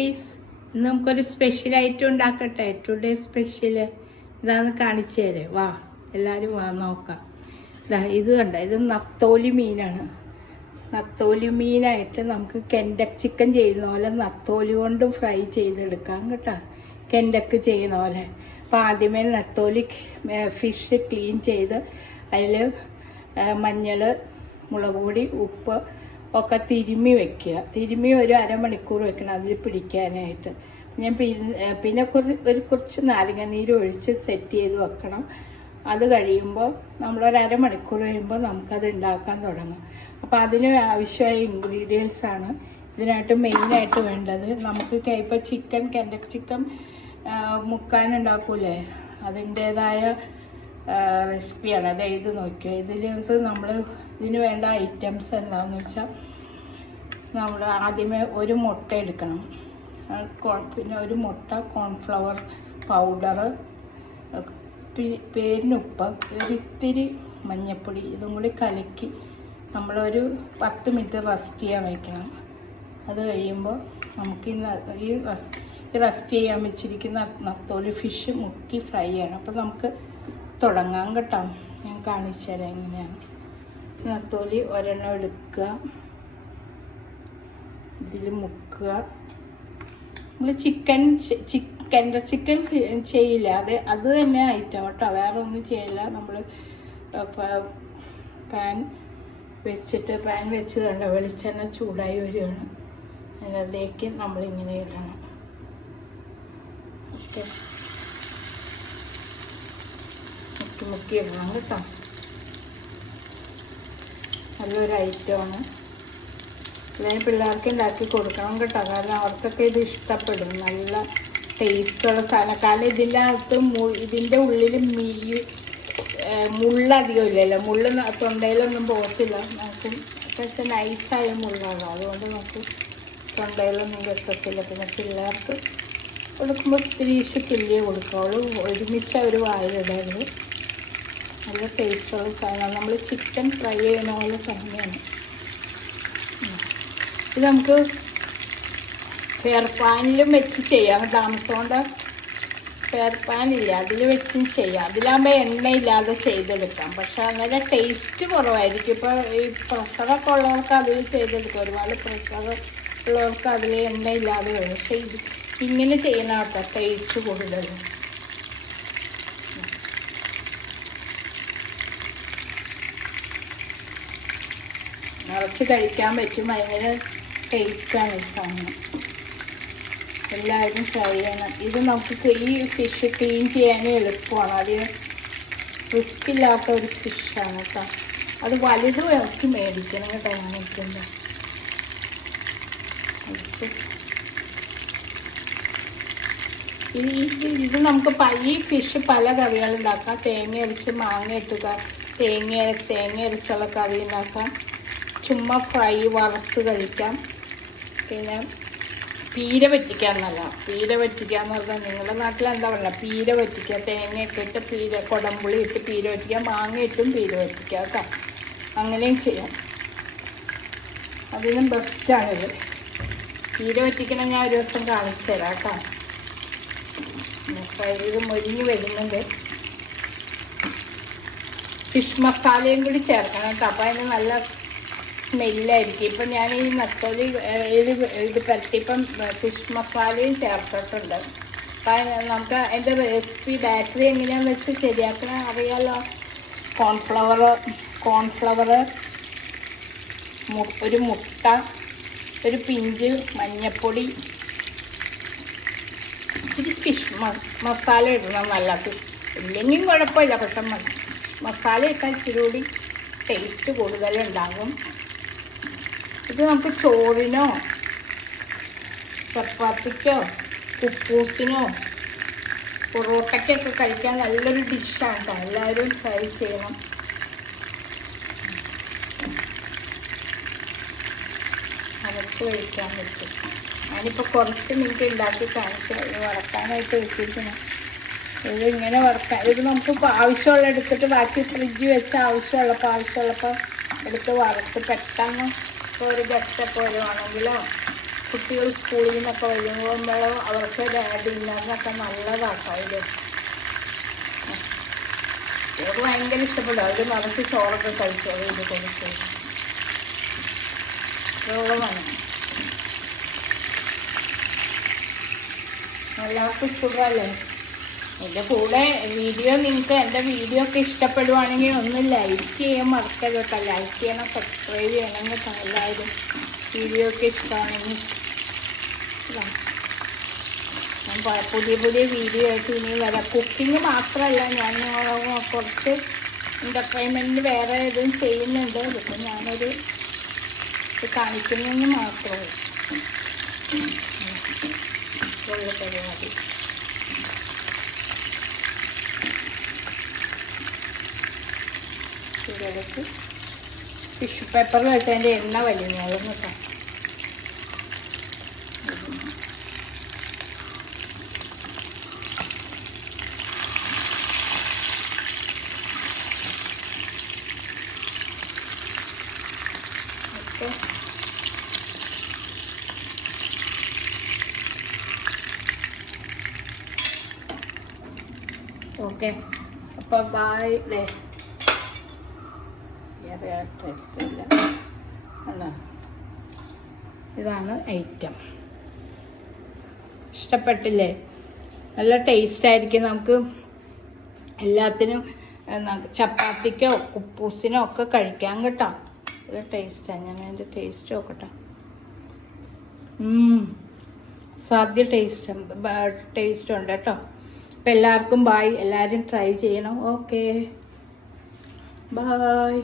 ഇന്ന് നമുക്കൊരു special item ഉണ്ടാക്കട്ടെ. Today special ഇതാന്ന് കാണിച്ചു തരാം. വാ എല്ലാവരും വാ നോക്കാം. ഇത് കണ്ട, ഇത് നത്തോലി മീനാണ്. നത്തോലി മീനായിട്ട് നമുക്ക് കെൻഡക്ക് ചിക്കൻ ചെയ്യുന്ന പോലെ നത്തോലി കൊണ്ട് ഫ്രൈ ചെയ്തെടുക്കാം കേട്ടോ. കെൻഡക്ക് ചെയ്യുന്ന പോലെ. അപ്പോൾ ആദ്യമേ നത്തോലി ഫിഷ് ക്ലീൻ ചെയ്ത് അതിൽ മഞ്ഞൾ, മുളക് പൊടി, ഉപ്പ് ഒക്കെ തിരുമ്മി വെക്കുക. തിരുമ്മി ഒരു അരമണിക്കൂർ വെക്കണം അതിൽ പിടിക്കാനായിട്ട്. ഞാൻ പിന്നെ കുറച്ച് നാരങ്ങ നീര് ഒഴിച്ച് സെറ്റ് ചെയ്ത് വെക്കണം. അത് കഴിയുമ്പോൾ നമ്മളൊരു അരമണിക്കൂർ കഴിയുമ്പോൾ നമുക്കത് ഉണ്ടാക്കാൻ തുടങ്ങും. അപ്പോൾ അതിന് ആവശ്യമായ ഇൻഗ്രീഡിയൻസാണ് ഇതിനായിട്ട് മെയിനായിട്ട് വേണ്ടത്. നമുക്ക് ഇപ്പോൾ ചിക്കൻ കെൻഡക്ക് ചിക്കൻ മുക്കാനുണ്ടാക്കൂലേ, അതിൻ്റേതായ റെസിപ്പിയാണ്. അത് എഴുതി നോക്കിയോ. നമ്മൾ ഇതിന് വേണ്ട ഐറ്റംസ് എന്താണെന്ന് വെച്ചാൽ, നമ്മൾ ആദ്യമേ ഒരു മുട്ട എടുക്കണം. പിന്നെ ഒരു മുട്ട, കോൺഫ്ലവർ പൗഡർ, പേരിനുപ്പ്, ഒരിത്തിരി മഞ്ഞൾപ്പൊടി, ഇതും കൂടി കലക്കി നമ്മളൊരു 10 മിനിറ്റ് റെസ്റ്റ് ചെയ്യാൻ വയ്ക്കണം. അത് കഴിയുമ്പോൾ നമുക്ക് ഈ റെസ്റ്റ് ചെയ്യാൻ വെച്ചിരിക്കുന്ന നത്തോലി ഫിഷ് മുക്കി ഫ്രൈ ചെയ്യണം. അപ്പോൾ നമുക്ക് തുടങ്ങാം കേട്ടോ. ഞാൻ കാണിച്ചു തരാം എങ്ങനെയാണ്. നത്തോലി ഒരെണ്ണം എടുക്കുക, ഇതിൽ മുക്കുക. നമ്മൾ ചിക്കൻ ചെയ്യില്ല, അത് തന്നെ ഐറ്റം കേട്ടോ, വേറെ ഒന്നും ചെയ്യില്ല. നമ്മൾ പാൻ വെച്ച് കണ്ട വെളിച്ചെണ്ണ ചൂടായി വരികയാണ്. അതിലേക്ക് നമ്മളിങ്ങനെ ഇടണം. ഓക്കെ, മുക്കി ഇടണം കേട്ടോ. നല്ലൊരു ഐറ്റമാണ്. അല്ലെങ്കിൽ പിള്ളേർക്ക് ഉണ്ടാക്കി കൊടുക്കണം കേട്ടോ, കാരണം അവർക്കൊക്കെ ഇത് ഇഷ്ടപ്പെടും. നല്ല ടേസ്റ്റുള്ള സാധനം. കാരണം ഇതിൻ്റെ ഉള്ളിൽ മുള്ളധികം ഇല്ലല്ലോ. മുള്ള് തൊണ്ടയിലൊന്നും പോകത്തില്ല. നമുക്ക് പക്ഷേ നൈസായ മുള്ളാണ്, അതുകൊണ്ട് നമുക്ക് തൊണ്ടയിലൊന്നും കെട്ടത്തില്ല. പിന്നെ പിള്ളേർക്ക് കൊടുക്കുമ്പോൾ ഇത്തിരി തുല്യം കൊടുക്കുള്ളൂ, ഒരുമിച്ച് അവർ വായിലിടരുത്. നല്ല ടേസ്റ്റുള്ള സാധനമാണ്. നമ്മൾ ചിക്കൻ ഫ്രൈ ചെയ്യുന്ന പോലെ തന്നെയാണ്. ഇത് നമുക്ക് ഫെയർ പാനിലും വെച്ച് ചെയ്യാം. താമസമുണ്ട് ഫെയർ പാനില്ല, അതിൽ വെച്ചും ചെയ്യാം. അതിലാകുമ്പോൾ എണ്ണയില്ലാതെ ചെയ്തെടുക്കാം. പക്ഷെ അന്നേരം ടേസ്റ്റ് കുറവായിരിക്കും. ഇപ്പോൾ ഈ പ്രഷറൊക്കെ ഉള്ളവർക്ക് അതിൽ ചെയ്തെടുക്കാം. ഒരുപാട് പ്രഷർ ഉള്ളവർക്ക് അതിൽ എണ്ണയില്ലാതെ വരും. പക്ഷേ ഇങ്ങനെ ചെയ്യുന്ന കേട്ടോ ടേസ്റ്റ് കൂടുതൽ. നിറച്ച് കഴിക്കാൻ പറ്റും. ഭയങ്കര ടേസ്റ്റാണ് ഈ സാധനം. എല്ലാവരും ട്രൈ ചെയ്യണം. ഇത് നമുക്ക് ഈ ഫിഷ് ക്ലീൻ ചെയ്യാനും എളുപ്പമാണ്. അതിന് റിസ്ക് ഇല്ലാത്ത ഒരു ഫിഷാണ് കേട്ടോ. അത് വലുത് നമുക്ക് മേടിക്കണം കേട്ടോ. വാങ്ങിക്കുമ്പോൾ ഇത് നമുക്ക് ഈ ഫിഷ് പല കറികളുണ്ടാക്കാം. തേങ്ങ അരച്ച്, മാങ്ങ ഇട്ടുക, തേങ്ങ അരച്ചുള്ള കറി ഉണ്ടാക്കാം. ചുമ്മാ ഫ്രൈ വറുത്ത് കഴിക്കാം. പിന്നെ പീര വറ്റിക്കാന്നല്ല, പീര വറ്റിക്കാന്ന് പറഞ്ഞാൽ നിങ്ങളുടെ നാട്ടിലെന്താ പറയുക, പീര വറ്റിക്കുക. തേങ്ങയൊക്കെ ഇട്ട് കുടംപുളി ഇട്ട് പീര വറ്റിക്കുക, മാങ്ങ ഇട്ടും പീര വറ്റിക്കുക കേട്ടോ. അങ്ങനെയും ചെയ്യാം. അതിനും ബെസ്റ്റാണിത്. പീര വറ്റിക്കണം ഞാൻ ഒരു ദിവസം കാണിച്ചു തരാം കേട്ടോ. ഫ്രൈ ചെയ്ത് മൊരിഞ്ഞ് വരുന്നുണ്ട്. ഫിഷ് മസാലയും കൂടി ചേർക്കണം കേട്ടോ. അപ്പോൾ അതിന് നല്ല സ്മെല്ലായിരിക്കും. ഇപ്പം ഞാൻ ഈ നത്തോലി ഇത് പരത്തിയപ്പം ഫിഷ് മസാലയും ചേർത്തിട്ടുണ്ട്. അപ്പം നമുക്ക് അതിൻ്റെ റെസിപ്പി ബാറ്ററി എങ്ങനെയാണെന്ന് വെച്ചാൽ ശരിയാക്കാൻ അറിയാമല്ലോ. കോൺഫ്ലവർ, ഒരു മുട്ട, ഒരു പിഞ്ച് മഞ്ഞൾപ്പൊടി, ഇച്ചിരി ഫിഷ് മസാല ഇടണം. നല്ല ഇല്ലെങ്കിലും കുഴപ്പമില്ല, പക്ഷെ മസാല ഇട്ടാൽ ഇച്ചിരി കൂടി ടേസ്റ്റ് കൂടുതലുണ്ടാകും. ഇത് നമുക്ക് ചോറിനോ ചപ്പാത്തിക്കോ കുപ്പൂസിനോ പൊറോട്ടയ്ക്കൊക്കെ കഴിക്കാൻ നല്ലൊരു ഡിഷാണ് കേട്ടോ. എല്ലാവരും ട്രൈ ചെയ്യണം. അരച്ച് കഴിക്കാൻ പറ്റും. ഞാനിപ്പോൾ കുറച്ച് മിനിറ്റ് ഉണ്ടാക്കി കാണിക്കാം. ഇത് വറക്കാനായിട്ട് വെച്ചിരിക്കണം. ഇത് ഇങ്ങനെ വറക്കാൻ, ഇത് നമുക്ക് ആവശ്യമുള്ള എടുത്തിട്ട് ബാക്കി ഫ്രിഡ്ജ് വെച്ച് ആവശ്യമുള്ളപ്പോൾ എടുത്ത് വറുത്ത് പെട്ടെന്ന് ഇപ്പോൾ ഒരു ഗസ്റ്റൊക്കെ വരുവാണെങ്കിലോ കുട്ടികൾ സ്കൂളിൽ നിന്നൊക്കെ വരുമ്പോഴും അവർക്ക് ഡിന്നറിനൊക്കെ നല്ലതാട്ടോ ഇത്. അവർക്ക് ഭയങ്കര ഇഷ്ടപ്പെടും. അവർ നിറച്ച് ചോറൊക്കെ കഴിച്ചോളൂ ഇത് കൊടുത്ത്. രോഗമാണ്. എല്ലാവർക്കും സുഖമല്ലേ? എൻ്റെ കൂടെ വീഡിയോ നിങ്ങൾക്ക് എൻ്റെ വീഡിയോ ഒക്കെ ഇഷ്ടപ്പെടുവാണെങ്കിൽ ഒന്ന് ലൈക്ക് ചെയ്യാൻ മറക്കരുത് കേട്ടോ. ലൈക്ക് ചെയ്യണം, സബ്സ്ക്രൈബ് ചെയ്യണം കേട്ടോ എല്ലാവരും. വീഡിയോ ഒക്കെ ഇഷ്ടമാണെങ്കിൽ ഞാൻ പുതിയ പുതിയ വീഡിയോ ആയിട്ട് ഇനി വരാം. കുക്കിംഗ് മാത്രമല്ല, ഞാൻ കുറച്ച് എൻ്റർടൈൻമെൻറ്റ് വേറെ ഇതും ചെയ്യുന്നുണ്ട്. ഇതിപ്പോൾ ഞാനൊരു കാണിക്കുന്നതിന് മാത്രമേ ഉള്ള പരിപാടി. ചൂടെടുത്ത് ടിഷ്യൂ പേപ്പറിൽ വെച്ച് അതിൻ്റെ എണ്ണ വലിഞ്ഞോളും കേട്ടോ. ഓക്കെ, അപ്പോൾ ബായ്. ഇതാണ് ഐറ്റം. ഇഷ്ടപ്പെട്ടില്ലേ? നല്ല ടേസ്റ്റായിരിക്കും. നമുക്ക് എല്ലാത്തിനും ചപ്പാത്തിക്കോ കുപ്പൂസിനോ ഒക്കെ കഴിക്കാൻ കേട്ടോ. നല്ല ടേസ്റ്റാണ്. ഞാൻ അതിൻ്റെ ടേസ്റ്റ് നോക്കട്ടെ. സാധ്യ ടേസ്റ്റ് ഉണ്ട് കേട്ടോ. അപ്പം എല്ലാവർക്കും ബായ്. എല്ലാവരും ട്രൈ ചെയ്യണം. Okay, bye.